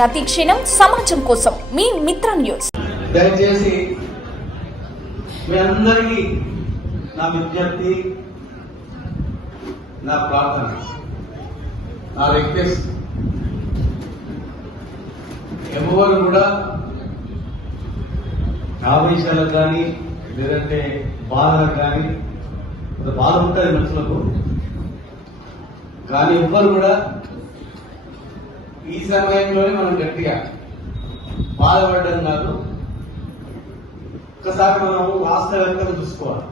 ప్రతి క్షణం సమాజం కోసం మీ మిత్ర న్యూస్. దయచేసి మీ అందరికీ నా విజ్ఞప్తి, నా ప్రార్థన, నా రిక్వెస్ట్, ఎవరు కూడా ఆవేశాలకు కానీ లేదంటే బాధలకు కానీ బాధ ఉంటుంది మనుషులకు, కానీ ఎవ్వరు కూడా ఈ సమయంలోనే మనం గట్టిగా బాధపడడం కాదు. ఒక్కసారి మనం వాస్తవికంగా చూసుకోవాలి.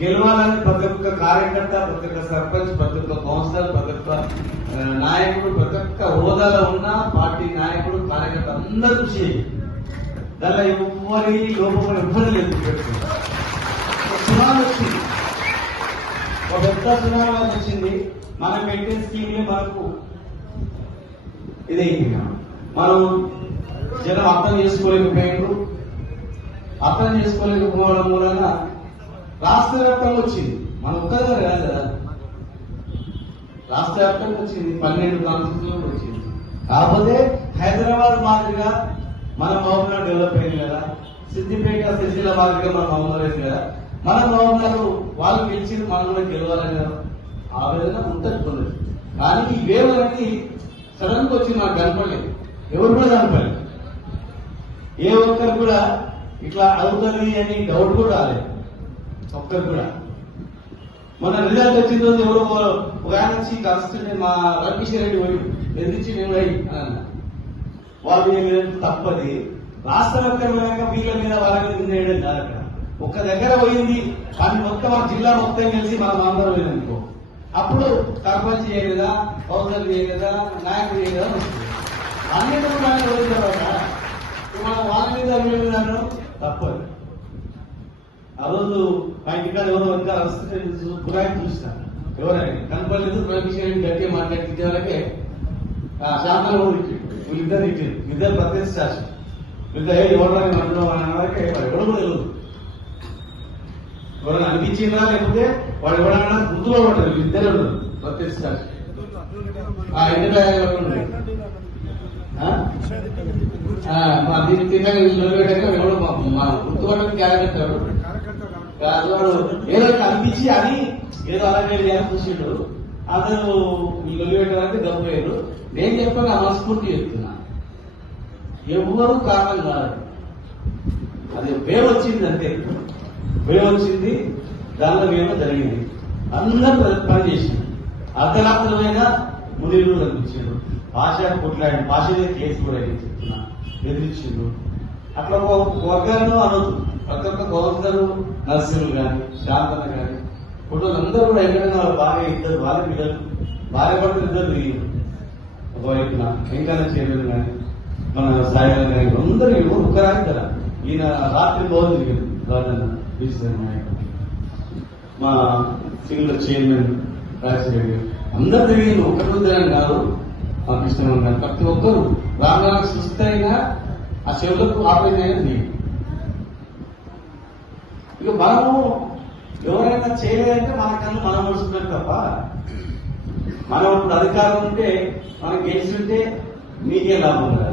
గెలవాలని ప్రతి ఒక్క కార్యకర్త, ప్రతి ఒక్క సర్పంచ్, ప్రతి ఒక్క కౌన్సిలర్, ప్రతి ఒక్క నాయకుడు, ప్రతి ఒక్క హోదాలో ఉన్న పార్టీ నాయకుడు, కార్యకర్త అందరూ కృషి. దానిలో ఎవ్వరి లోపం ఎవ్వరు లేదు. సునామీ వచ్చింది, ఒక పెద్ద సునామీ వచ్చింది. మనం పెట్టిన స్కీమ్లే మనకు ఇదే మనం జనం అర్థం చేసుకోలేకపోయారు. అర్థం చేసుకోలేకపోవడం మూలన రాష్ట్ర వ్యాప్తంగా వచ్చింది. మన ఒక్కగా కాదు కదా, రాష్ట్ర వ్యాప్తంగా వచ్చింది. 12 కాన్స్టిట్యూషన్లు వచ్చింది. కాకపోతే హైదరాబాద్ మాదిరిగా మన మహబూబ్నగర్ డెవలప్ అయింది కదా, సిద్దిపేట సిరిసిల్ల మాదిరిగా మన మహబూబ్నగర్ అయింది కదా. మన మహబూబ్నగర్ వాళ్ళు గెలిచింది, మనం కూడా గెలవాలని ఆవేదన ఉంటుంది. కానీ ఈ వేవ్ అనేది సడన్ గా వచ్చి నాకు కనపడలేదు. ఎవరు కూడా కనపడలేదు. ఏ ఒక్కరు కూడా ఇట్లా అవుతుంది అని డౌట్ కూడా రాలేదు ఒక్కరు కూడా. మన రిజల్ట్ వచ్చిన రోజు ఎవరో ఒక ఆయన వచ్చి కలుస్తుంటే మా రవికిషన్ రెడ్డి పోయి ఎదిరించి నేను అయ్యి అన్న వాళ్ళు తప్పది. రాష్ట్ర వ్యాప్తంగా వీళ్ళ మీద వాళ్ళ మీద నిందేయడం కాదు. అక్కడ ఒక్క దగ్గర పోయింది కానీ మొత్తం మన జిల్లా మొత్తం కలిసి మనం అందరం పోయిందనుకో, అప్పుడు సర్పంచ్ చేయలేదా, కౌన్సిలర్ చేయలేదా, నాయకుడు చేయలేదా అన్నింటి కూడా మనం వాళ్ళ మీద అభివృద్ధి తప్పదు. ఆ రోజు మా ఇంటికాడ ఎవరు ఇంకా వస్తే గురాయి చూసిన ఎవరైనా కనపడలేదు. ప్రవేశం గట్టిగా మాట్లాడితే వరకే శాంతంగా వీళ్ళిద్దరు ఇచ్చారు. ఇద్దరు ప్రత్యక్ష శాసనం వీళ్ళ ఎవరైనా అంటున్నాం అనే వరకే ఎవరు కూడా తెలియదు. ఎవరైనా అనిపించిందా లేకపోతే వాడు ఎవరైనా గుర్తులో ఉంటారు. వీళ్ళిద్దరే ఉండదు ప్రత్యక్ష శాసనం. గుర్తుపట్టని క్యారెక్టర్ ఏదో అనిపించి అని ఏదో అలాగే చూసిండు. అతను ఈ లొల్లి పెట్టాలంటే గొప్పయ్యారు. నేను చెప్పాను, నా మనస్ఫూర్తి చెప్తున్నా, ఎవరు కారణం కాదు. అది వేవ్ వచ్చింది అంతే. వేవ్ వచ్చింది, దానిలో వేమో జరిగింది. అందరూ పని చేసింది. అర్ధరాత్రులైనా మునిలు కనిపించాడు. భాష కొట్లాడి భాష మీద కేసు కూడా చెప్తున్నా ఎదిరించిండు. అట్లా ఒక వర్గాలను అనొద్దు. ప్రతి ఒక్క కౌన్సిలర్ నర్సింహులు కానీ శాంతన కానీ ఫోటోలు అందరూ కూడా ఎక్కడైనా వాళ్ళ భార్య ఇద్దరు, వాళ్ళ పిల్లలు భార్య భర్తలు ఇద్దరు దిగారు. ఒకవైపున వెంకన్న చైర్మన్ కానీ మన సాయిగా కానీ అందరూ ఎవరు ఒక్కరాని కదా. ఈయన రాత్రి భవన్ దిగారు. గవర్నర్ బీసీ నాయకుడు, మా సింగిల్ చైర్మన్ రాజశేఖర్ గారు అందరూ తిరిగింది. ఒక్కరు తిరగని కాదు. మా కృష్ణ గారు ప్రతి ఒక్కరు రామరాకు సుస్థ అయినా ఆ చెవులకు ఆపేది అయినా. ఇక మనము ఎవరైనా చేయలేదంటే మనకన్నా మనం నడుచుకున్నాం తప్ప, మనం ఇప్పుడు అధికారం ఉంటే మనం గెలిచింటే మీకే లాభం కదా.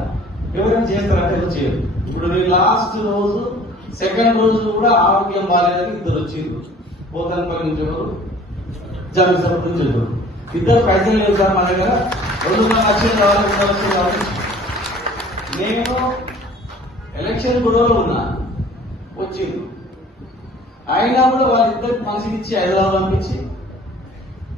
ఎవరైనా చేస్తారంటే ఎవరు చేయరు. ఇప్పుడు నేను లాస్ట్ రోజు సెకండ్ రోజు కూడా ఆరోగ్యం బాగాలేదని ఇద్దరు వచ్చిండ్రు. పోతానపల్లి నుంచి ఎవరు, జగన్ నుంచి ఎవరు. ఇద్దరు పైసలు లేవు సార్ మా దగ్గర, 2.5 లక్షలు కావాలి, 3 లక్షలు కావాలి. నేను ఎలక్షన్ గొడవలో ఉన్నా, వచ్చింది. అయినా కూడా వాళ్ళిద్దరికి మనసుకి ఇచ్చి హైదరాబాద్ పంపించి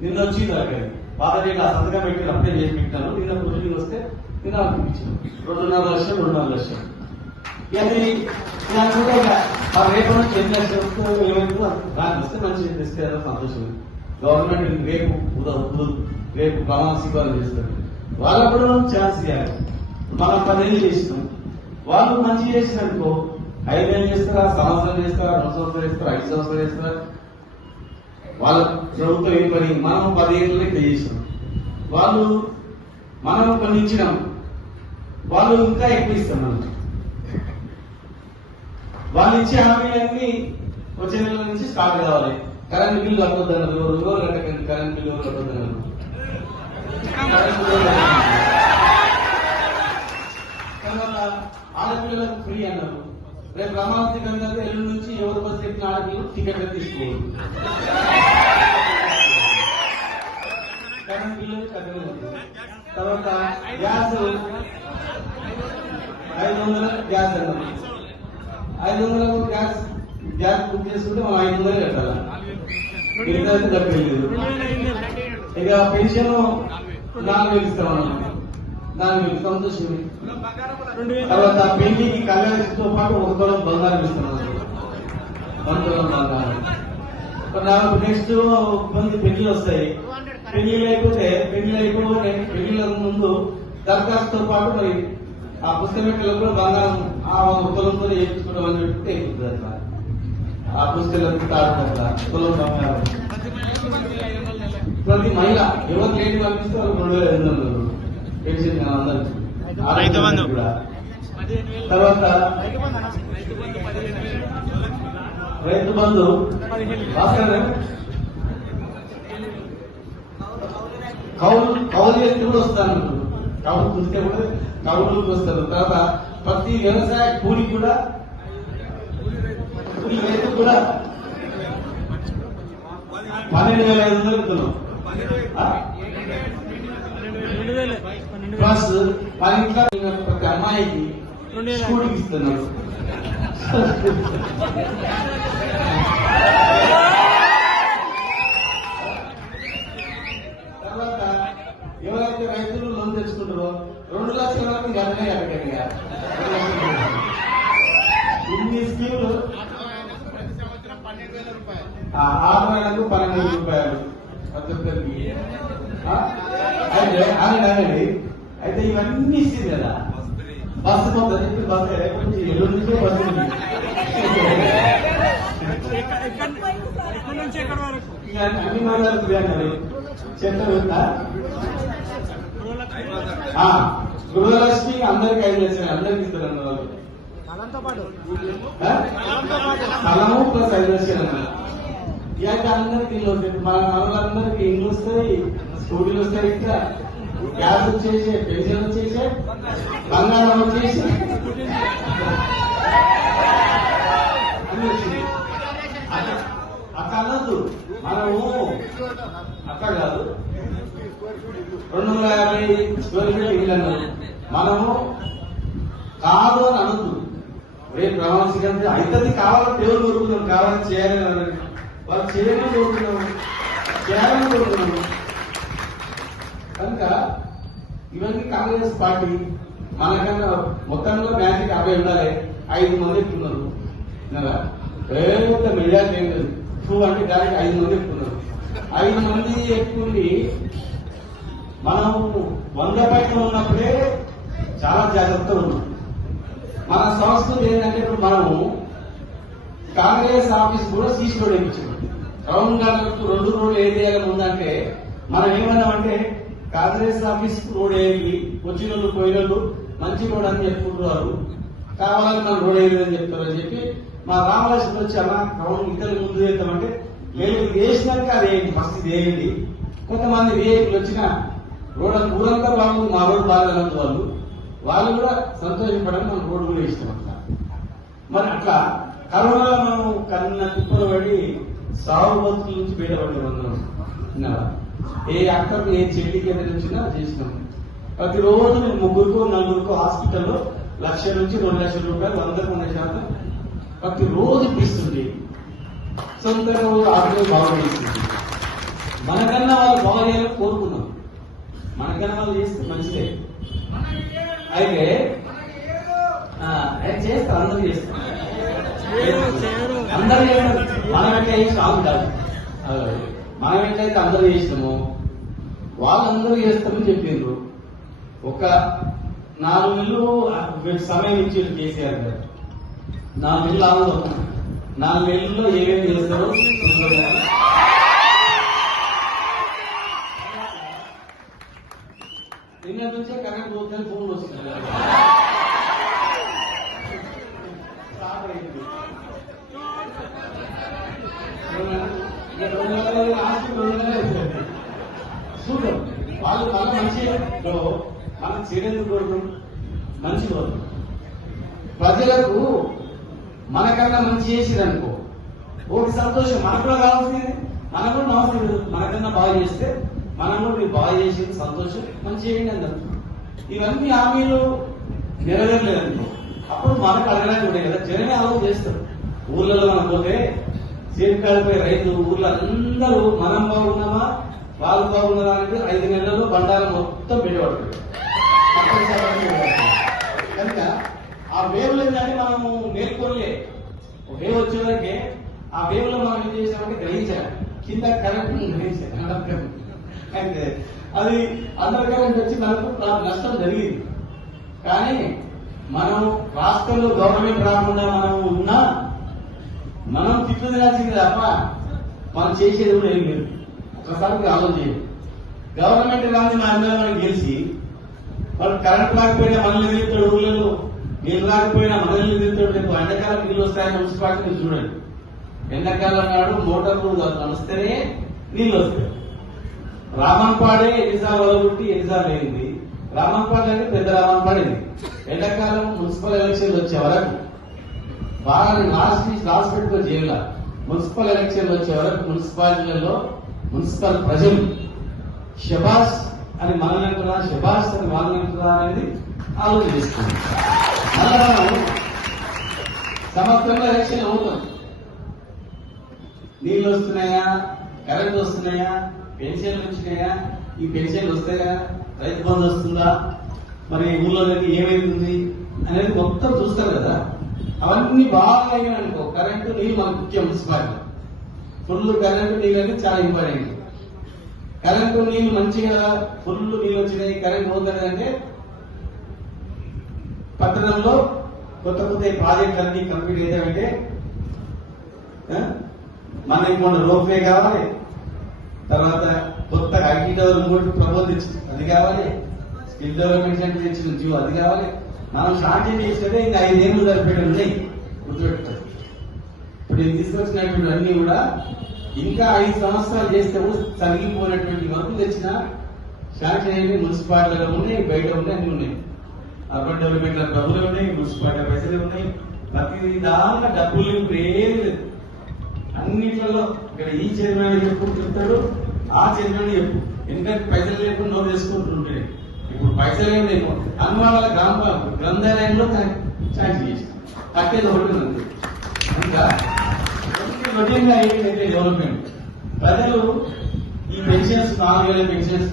నిన్న వచ్చింది అక్కడ బాధ నేను ఆ సంతకం పెట్టి అప్లై చేసి పెట్టాను. నిన్న ప్రొసీడింగ్ వస్తే నిన్న పంపించాను. 2.5 లక్షలు 2.5 లక్షలు. అది మా రేపు నుంచి 8 లక్షలు వస్తే ఏమైతుందో దానికి వస్తే మంచిగా తెస్తే సంతోషం. గవర్నమెంట్ రేపు ప్రమాణ స్వీకారం చేస్తారు. వాళ్ళకు కూడా మనం ఛాన్స్ ఇవ్వాలి. మనం 10 ఏళ్ళు చేసినాం, వాళ్ళు మంచి చేసిననుకో 5 ఏళ్ళు చేస్తారా, సంవత్సరం చేస్తారా, 2 సంవత్సరాలు చేస్తారా, 5 సంవత్సరాలు చేస్తారా. వాళ్ళ ప్రభుత్వం ఏం పని, మనం 10 ఏళ్ళలో ఇట్లా చేసినాం. వాళ్ళు మనం కొన్ని ఇచ్చినాం, వాళ్ళు ఇంకా ఎక్కువ ఇస్తాం. మనం వాళ్ళు ఇచ్చే హామీలన్నీ వచ్చే నెల నుంచి స్టార్ట్ కావాలి. కరెంట్ బిల్లు కట్టొద్దన్నారు, కరెంట్ బిల్లు కట్టొద్దన్నారు. టికెట్ తీసుకోవాలి. కరెంట్ బిల్లు కట్టడం ఉంది. తర్వాత గ్యాస్ 500 గ్యాస్ అన్నది 500 గ్యాస్ బుక్ చేసుకుంటే మనం 500 కట్టాలి. మిగతా కట్టలేదు. ఇక పెన్షన్ 4,000 ఇస్తాం. 4,000 సంతోషం. తర్వాత పెళ్లికి కళ్యాణతో పాటు 1 తులం బంగారం ఇస్తున్నాం. 1 తులం బంగారం. నాకు నెక్స్ట్ మంది పెళ్లిలు వస్తాయి. పెళ్లిళ్ళు అయిపోతే పెళ్లిళ్ళ ముందు దరఖాస్తుతో పాటు మరి ఆ పుస్తకాలు కూడా బంగారం ఆ 1 తులంతో చేయించుకోవడం అని చెప్తే అయిపోతుంది. అట్లా ఆ పుస్తకాలకు తులం బంగారం ప్రతి మహిళ ఎవరు లేని పంపిస్తే వాళ్ళకి 2,500 పెన్షన్ అందరికి కూడా. తర్వాత రైతు బంధు కౌలు వ్యక్తి కూడా వస్తారు. కౌలు చూస్తే కూడా కౌలుకి వస్తారు. తర్వాత ప్రతి వ్యవసాయ కూలి కూడా రైతు కూడా 12,500 ఇస్తున్నాం. ప్లస్ మన ఇంట్లో ప్రతి అమ్మాయికి స్కూటీకి ఇస్తున్నారు. తర్వాత ఎవరైతే రైతులు లోన్ తెచ్చుకుంటారో 2 లక్షల వరకు గడనే అడగండి. ఇన్ని స్కీములు ఆదాయాలకు 12,000 రూపాయలు ప్రతి ఒక్కరికి. అయితే ఇవన్నీ ఇస్తుంది కదా. బస్సు పోతుంది. బస్సు ఎల్లుండి నుంచే బస్సు అన్ని మాట్లాడుతుంది. చెత్త గృహలక్ష్మి అందరికి 5 లక్షలు అందరికి ఇస్తారు. వాళ్ళు స్థలము ప్లస్ 5 లక్షలు అన్నారు. ఇలాంటి అందరికి ఇల్లు వస్తాయి. మన మనలందరికి ఇల్లు వస్తాయి, స్కూటీలు వస్తాయి, ఇంకా గ్యాస్ వచ్చేసి, పెన్షన్ వచ్చేసి, బంగారం వచ్చేసి అట్లా అనద్దు. మనము అట్లా కాదు. 250 స్క్వేర్ ఫీట్ ఇల్లు అన్నారు. మనము కాదు అని అనద్దు. రేపు ప్రమాణికంగా అవుతుంది కావాలని దేవుడు కోరుకున్నాం. కావాలని చేయాలని అన్నారు. వాళ్ళు చేయాలని కోరుకున్నాము, చేయాలని కోరుకున్నాము. కనుక ఇవన్నీ కాంగ్రెస్ పార్టీ మనకన్నా మొత్తంలో మ్యాజిక్ 50 ఉండాలి. 5 మంది ఎక్కుతున్నారు. పెద్ద మెజార్టీ ఏం లేదు. 2 అంటే దానికి 5 మంది ఎక్కుతున్నారు. 5 మంది ఎక్కుండి మనం 100 పైన ఉన్నప్పుడే చాలా జాగ్రత్తగా ఉన్నాం. మన సంస్కృతి ఏంటంటే ఇప్పుడు మనము కాంగ్రెస్ ఆఫీస్ కూడా సీసీ రోడ్ వేయించాం. రౌండ్ గార్డెన్కు 2 రోడ్లు ఏరియాగా ఉందంటే మనం ఏమన్నామంటే కాంగ్రెస్ ఆఫీస్ రోడ్ వేయాలి, వచ్చిన వాళ్ళు పోయిన వాళ్ళు మంచి రోడ్ అని చెప్పుకుంటున్నారు, కావాలని మనం రోడ్ వేయలేదని చెప్తారని చెప్పి మా రామలక్ష్మి వచ్చి అలా రౌండ్ ఇద్దరు ముందు చేద్దామంటే లేదు వేసినాక అది వేయండి, ఫస్ట్ ఇది వేయండి. కొంతమంది విఐపీలు వచ్చిన రోడ్ ఊరంతా బాగుంది, మా రోడ్డు బాగాలేదు వాళ్ళు కూడా సంతోషపడని మనం రోడ్డు కూడా ఇష్టం. మరి అట్లా కరోనాలో మనం కన్నా తిప్పలు పడి సాగు బతుకుల నుంచి బయటపడి ఉన్నాం. ఏ అక్కడికి ఏ చెల్లికి ఏదైనా వచ్చినా చేసినాం. ప్రతిరోజు నేను 3-4 హాస్పిటల్లో 1,00,000 నుంచి 2 లక్షల రూపాయలు 100% ప్రతిరోజు ఇప్పిస్తుంది. సొంతంగా ఆరోగ్యం బాగుపడిస్తుంది. మనకన్నా వాళ్ళు బాగోయాలని కోరుకున్నాం. మనకన్నా వాళ్ళు చేస్తే మంచిదే. అయితే చేస్తారు, అందరూ చేస్తారు. అందరూ చేయడం మనం ఎట్లయితే స్ట్రాంగ్ కాదు. మనం ఎట్లయితే అందరూ చేసినామో వాళ్ళందరూ చేస్తామని చెప్పిండ్రు. ఒక 4 నెలలు సమయం ఇచ్చారు కేసీఆర్ గారు. 4 నెలలు ఆగదు. 4 నెలల్లో ఏమేమి చేస్తారో నిన్న నుంచే కరెంట్ పోతే ఫోన్ వస్తుంది. చూద్దాం వాళ్ళు మళ్ళీ మంచిగా మనం చేయలేదు కోరుకున్నాం. మంచి కోరుకున్నాం. ప్రజలకు మనకన్నా మంచి చేసిరనుకో ఒకటి సంతోషం, మనకు కూడా కావాల్సింది, మనం కూడా నమ్మకం మనకన్నా బాగా చేస్తే మనం కూడా మీరు బాగా చేసేది సంతోషం, మంచి చేయండి అందరు. ఇవన్నీ హామీలు నెరవేరలేదనుకో, అప్పుడు మనకు అడగడానికి ఉంటాయి కదా, జనమే ఆలోచన చేస్తారు. ఊర్లలో మనం పోతే చేతికాడిపోయి రైతు ఊర్లో అందరూ మనం బాగున్నామా వాళ్ళు బాగున్నారా అంటే 5 నెలల్లో బండారం మొత్తం పెట్టబడుతుంది. కనుక ఆ వేవ్లు ఏంటంటే మనము మేల్కొనలే. వేవ్ వచ్చేవరకే ఆ వేవ్ లో మనం ఏం చేసామంటే గ్రహించాలి, కింద కరెంట్ గ్రహించాలి. అయితే అది అండర్ కరెంట్ వచ్చి మనకు నష్టం జరిగింది. కానీ మనం రాష్ట్రంలో గవర్నమెంట్ రాకుండా మనం ఉన్నా మనం తిట్లు తినాల్సింది తప్ప మనం చేసేది కూడా ఏం లేదు. ఒకసారి ఆలోచన చేయండి. గవర్నమెంట్ కానీ మన మీద మనం గెలిచి వాళ్ళు కరెంట్ రాకపోయినా మనల్ని తిరుగుతాడు, ఊళ్ళలో నీళ్ళు రాకపోయినా మనల్ని తిరుగుతాడు. రేపు ఎండాకాలం నీళ్ళు వస్తాయని మున్సిపాలిటీ చూడండి. ఎండాకాలం నాడు మోటార్లు నడుస్తేనే నీళ్ళు వస్తాయి. రామన్పాడే ఎన్నిసార్లు వదలగొట్టి ఎన్నిసార్లు అయింది. రామన్పాడు అంటే పెద్ద రామన్పాడేది. ఎండాకాలం మున్సిపల్ ఎలక్షన్లు వచ్చే వరకు బాగా రాసి పెట్టుకో జైల్లో. మున్సిపల్ ఎలక్షన్లు వచ్చే వరకు మున్సిపాలిటీలలో మున్సిపల్ ప్రజలు షబాష్ అని మనల్ని అంటున్నా, షబాష్ అని వాళ్ళని అంటున్నా అనేది ఆలోచన చేస్తుంది. మళ్ళా మనం సంవత్సరంలో ఎలక్షన్ అవుతాం. నీళ్ళు వస్తున్నాయా, కరెంట్ వస్తున్నాయా, పెన్షన్లు వచ్చినాయా, ఈ పెన్షన్లు వస్తాయా, రైతు బంధు వస్తుందా, మరి ఊళ్ళో ఏమైతుంది అనేది మొత్తం చూస్తారు కదా. అవన్నీ బాగా అయినా అనుకో, కరెంటు నీళ్ళు మనకు ముఖ్యం. మున్సిపాలిటీ ఫుల్ కరెంటు నీళ్ళు అంటే చాలా ఇంపార్టెంట్. కరెంటు నీళ్ళు మంచిగా ఫుల్ నీళ్ళు వచ్చినాయి, కరెంట్ పోతుంది అంటే పట్టణంలో కొత్త ప్రాజెక్టులు అన్ని కంప్లీట్ అవుతామంటే మనకి మొన్న రోప్వే కావాలి, తర్వాత కొత్త ఐటీ డెవలప్మెంట్ ప్రబోధించింది అది కావాలి, స్కిల్ డెవలప్మెంట్ సెంటర్ తెచ్చిన జీవో అది కావాలి. మనం స్టార్టింగ్ చేసేదే ఇంకా 5 ఏళ్ళు సరిపోయి ఉన్నాయి, గుర్తుపెట్టుకోండి. ఇప్పుడు నేను తీసుకొచ్చినటువంటి అన్ని కూడా ఇంకా 5 సంవత్సరాలు చేస్తే తరిగిపోయినటువంటి వర్కులు తెచ్చిన శాంక్షన్ అయ్యి మున్సిపాలిటీలో ఉన్నాయి, బయట ఉన్నాయి, అన్ని ఉన్నాయి. అర్బన్ డెవలప్మెంట్ డబ్బులు ఉన్నాయి, మున్సిపాలిటీ పైసలు ఉన్నాయి. ప్రతి దానిలో డబ్బులు ఇప్పుడు ఏం లేదు. అన్నిట్లలో ఇక్కడ ఈ చైర్మన్ ఎప్పుడు చెప్తాడు, ఆ చైర్మన్ చెప్పు. ఎందుకంటే పైసలు లేకుండా నోరు చేసుకుంటుంటే ఇప్పుడు పైసలు ఏం లేవు. అన్నవాళ్ళ గ్రంథాలయంలో ఛార్జ్ చేసి కట్టేది ఒకటి ఉంది. ఇంకా రొటీన్ గా ఏంటంటే డెవలప్మెంట్ ప్రజలు ఈ పెన్షన్స్ 4,000 పెన్షన్స్